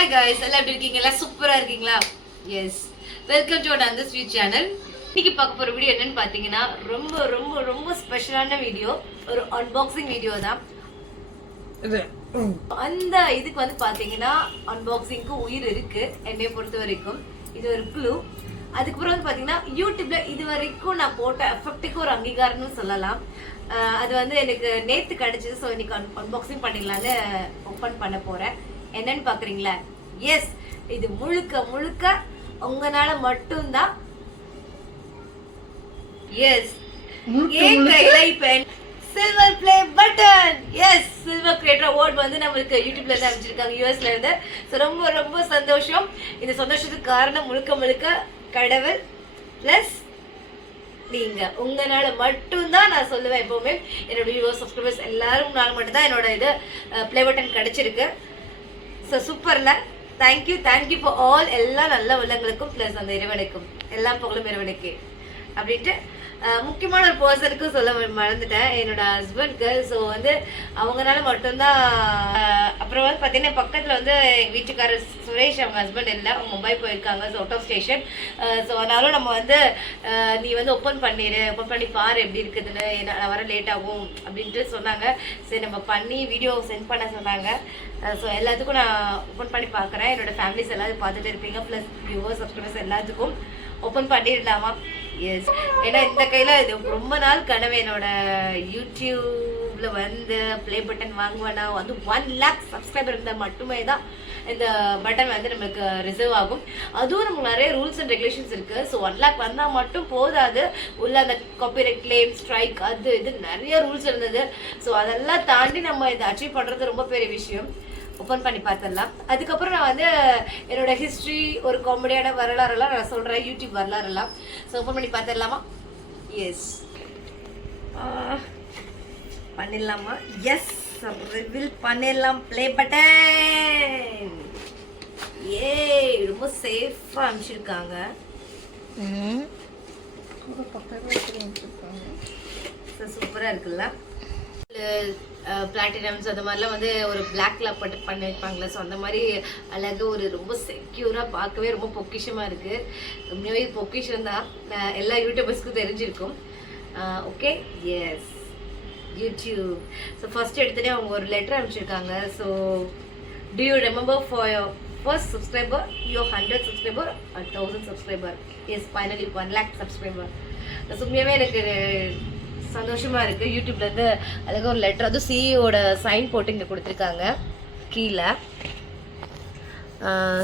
Hi guys, எல்லாம் எப்படி இருக்கீங்க? எல்லாம் சூப்பரா இருக்கீங்களா? எஸ், வெல்கம் டு அந்த ஸ்வீட் சேனல். இன்னைக்கு பார்க்க போற வீடியோ என்னன்னு பாத்தீங்கன்னா ரொம்ப ரொம்ப ரொம்ப ஸ்பெஷலான வீடியோ. ஒரு அன்பாக்சிங் வீடியோ தான். அந்த இதுக்கு வந்து பாத்தீங்கன்னா அன்பாக்சிங்க்கு உயிர் இருக்கு என்னைய பொறுத்த வரைக்கும். இது ஒரு க்ளூ. அதுக்கப்புறம் வந்து பாத்தீங்கன்னா யூடியூப்ல இது வரைக்கும் நான் போட்ட எஃபெக்ட்டுக்கு ஒரு அங்கீகாரம்னு சொல்லலாம். அது வந்து எனக்கு நேத்து கிடைச்சது. ஸோ இன்னைக்கு அன்பாக்சிங் பண்ணிடலான்னு ஓப்பன் பண்ண போறேன். என்னன்னு பாக்குறீங்களா? எஸ், இது முழுக்க முழுக்க உங்களால மட்டும்தான். எஸ், ஏன் கையில இப்ப silver play button. Yes, silver creator award வந்து நம்மளுக்கு யூடியூப்ல இருந்து அமைச்சிருக்காங்க, யூஎஸ்ல இருந்து. ரொம்ப ரொம்ப சந்தோஷம். இந்த சந்தோஷத்துக்கு காரணம் முழுக்க முழுக்க கடவுள் பிளஸ் நீங்க. உங்களால மட்டும்தான் நான் சொல்லுவேன். எப்பவுமே என்னோட வியூவர்ஸ், சப்ஸ்கிரைபர்ஸ் எல்லாரும் மட்டும்தான் என்னோட இது பிளே பட்டன் கிடைச்சிருக்கு. ஸோ சூப்பர்ல. Thank you for all. எல்லா நல்ல உள்ளங்களுக்கும் பிளஸ் அந்த இறைவனுக்கும் எல்லா புகழும் இறைவனுக்கு அப்படின்ட்டு முக்கியமான ஒரு பர்சனுக்கும் சொல்ல மறந்துட்டேன், என்னோட ஹஸ்பண்ட்க்கு. ஸோ வந்து அவங்கனால மட்டும்தான். அப்புறம் வந்து பார்த்தீங்கன்னா பக்கத்தில் வந்து எங்கள் வீட்டுக்காரர் சுரேஷ், அவங்க ஹஸ்பண்ட் இல்லை, அவங்க மும்பை போயிருக்காங்க. So out of station. So அதனால நம்ம வந்து நீ வந்து ஓப்பன் பண்ணி பாரு எப்படி இருக்குதுன்னு, நான் வர லேட் ஆகும் அப்படின்ட்டு சொன்னாங்க. சரி, நம்ம பண்ணி வீடியோ சென்ட் பண்ண சொன்னாங்க. ஸோ எல்லாத்துக்கும் நான் ஓப்பன் பண்ணி பார்க்குறேன். என்னோட ஃபேமிலிஸ் எல்லாரும் பார்த்துட்டு இருப்பீங்க, ப்ளஸ் வியூவர்ஸ், சப்ஸ்கிரைபர்ஸ் எல்லாத்துக்கும் ஓப்பன் பண்ணிடலாமா? எஸ், ஏன்னா இந்த கையில் இது ரொம்ப நாள் கனவு. என்னோட யூடியூப்ல வந்து பிளே பட்டன் வாங்குவேன்னா வந்து 1 lakh சப்ஸ்கிரைபர் இருந்தால் மட்டுமே தான் இந்த பட்டன் வந்து நம்மளுக்கு ரிசர்வ் ஆகும். அதுவும் நமக்கு நிறைய ரூல்ஸ் அண்ட் ரெகுலேஷன்ஸ் இருக்கு. ஸோ 1 lakh வந்தால் மட்டும் போதாது. உள்ள அந்த காப்பிரைட் கிளைம், ஸ்ட்ரைக், அது இது நிறைய ரூல்ஸ் இருந்தது. ஸோ அதெல்லாம் தாண்டி நம்ம இதை அச்சீவ் பண்ணுறது ரொம்ப பெரிய விஷயம். ஓப்பன் பண்ணி பார்த்துடலாம். அதுக்கப்புறம் நான் வந்து என்னோட ஹிஸ்ட்ரி, ஒரு காமெடியான வரலாறுலாம் நான் சொல்கிறேன், யூடியூப் வரலாறுலாம். ஸோ ஓப்பன் பண்ணி பார்த்துடலாமா? எஸ், பண்ணிடலாமா? எஸ், ரிவீல் பண்ணிடலாம் ப்ளே பட்டன். ஏ, ரொம்ப சேஃபாக அனுப்பிச்சிருக்காங்க. சூப்பராக இருக்குல்ல? பிளாட்டினம்ஸ் அந்த மாதிரிலாம் வந்து ஒரு பிளாக்ல பட்டு பண்ணிருப்பாங்களே. ஸோ அந்த மாதிரி அழகாக ஒரு ரொம்ப செக்யூராக பார்க்கவே ரொம்ப பொக்கிஷமாக இருக்குது. உண்மையாகவே பொக்கிஷம் தான், எல்லா யூடியூபர்ஸ்க்கும் தெரிஞ்சிருக்கும். Okay, yes, YouTube. So first எடுத்துகிட்டே அவங்க ஒரு லெட்டர் அனுப்பிச்சிருக்காங்க. So do you remember for your first subscriber, your 100 subscriber, 1000 subscriber? Yes, finally 1 lakh subscriber. உண்மையாகவே எனக்கு சந்தோஷமா இருக்கு. யூடியூப்ல இருந்து அழகாக ஒரு லெட்டர், அதுவும் சிஇஓட சைன் போட்டு இங்கே கொடுத்துருக்காங்க கீழே.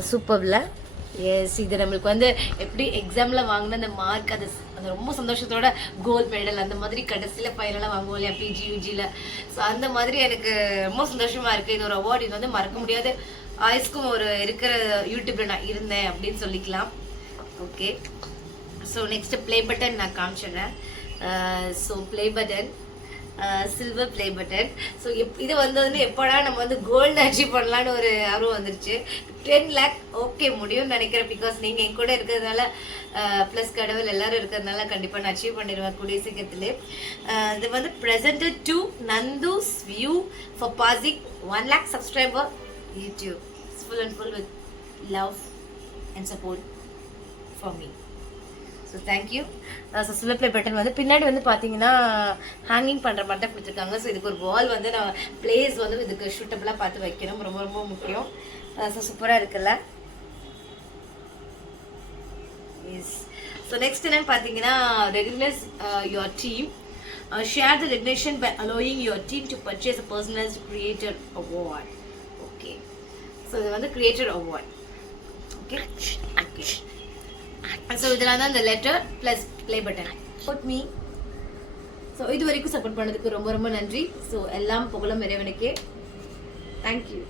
சூப்பர்ல. எஸ், இது நம்மளுக்கு வந்து எப்படி எக்ஸாமில் வாங்கின அந்த மார்க், அது அந்த ரொம்ப சந்தோஷத்தோட கோல்ட் மெடல் அந்த மாதிரி கடைசியில் ஃபைனலாக வாங்குவோம் இல்லையா பிஜி யூஜியில். ஸோ அந்த மாதிரி எனக்கு ரொம்ப சந்தோஷமா இருக்குது. இது ஒரு அவார்டு. இது வந்து மறக்க முடியாது. ஆயுஸ்க்கும் ஒரு இருக்கிற யூடியூப்ல நான் இருந்தேன் அப்படின்னு சொல்லிக்கலாம். Okay, so next play button நான் காமிச்சிடுறேன். So play button, silver play button. So இது வந்ததுன்னு எப்போடா நம்ம வந்து கோல்டு அச்சீவ் பண்ணலான்னு ஒரு ஆர்வம் வந்துருச்சு. 10 lakh ஓகே முடியும்னு நினைக்கிறேன். பிகாஸ் நீங்கள் என் கூட இருக்கிறதுனால, ப்ளஸ் கடவுள் எல்லாரும் இருக்கிறதுனால கண்டிப்பாக நான் அச்சீவ் பண்ணிடுவேன் கூடிய சீக்கிரத்தில். இது வந்து presented to Nandu's view for passing 1 lakh subscriber YouTube. Full and full with love and support for me. So thank you. So silver play button வந்து பின்னாடி வந்து பார்த்தீங்கன்னா ஹேங்கிங் பண்ணுற மாதிரி தான் கொடுத்துருக்காங்க. ஸோ இதுக்கு ஒரு வால் வந்து நான் பிளேஸ் வந்து இதுக்கு ஷூட்டபிளாக பார்த்து வைக்கணும், ரொம்ப ரொம்ப முக்கியம். ஸோ சூப்பராக இருக்குல்ல? எஸ். ஸோ நெக்ஸ்ட் என்னன்னு பார்த்தீங்கன்னா recognise your team. Share the recognition by allowing your team to purchase a personalised creator award. Okay, so இது வந்து creator award. Okay okay. So இதெல்லாம் தான் இந்த letter plus play button. Support me. So இது வரைக்கும் support பண்ணதுக்கு ரொம்ப ரொம்ப நன்றி. ஸோ எல்லாம் புகழும் இறைவனுக்கே. தேங்க்யூ.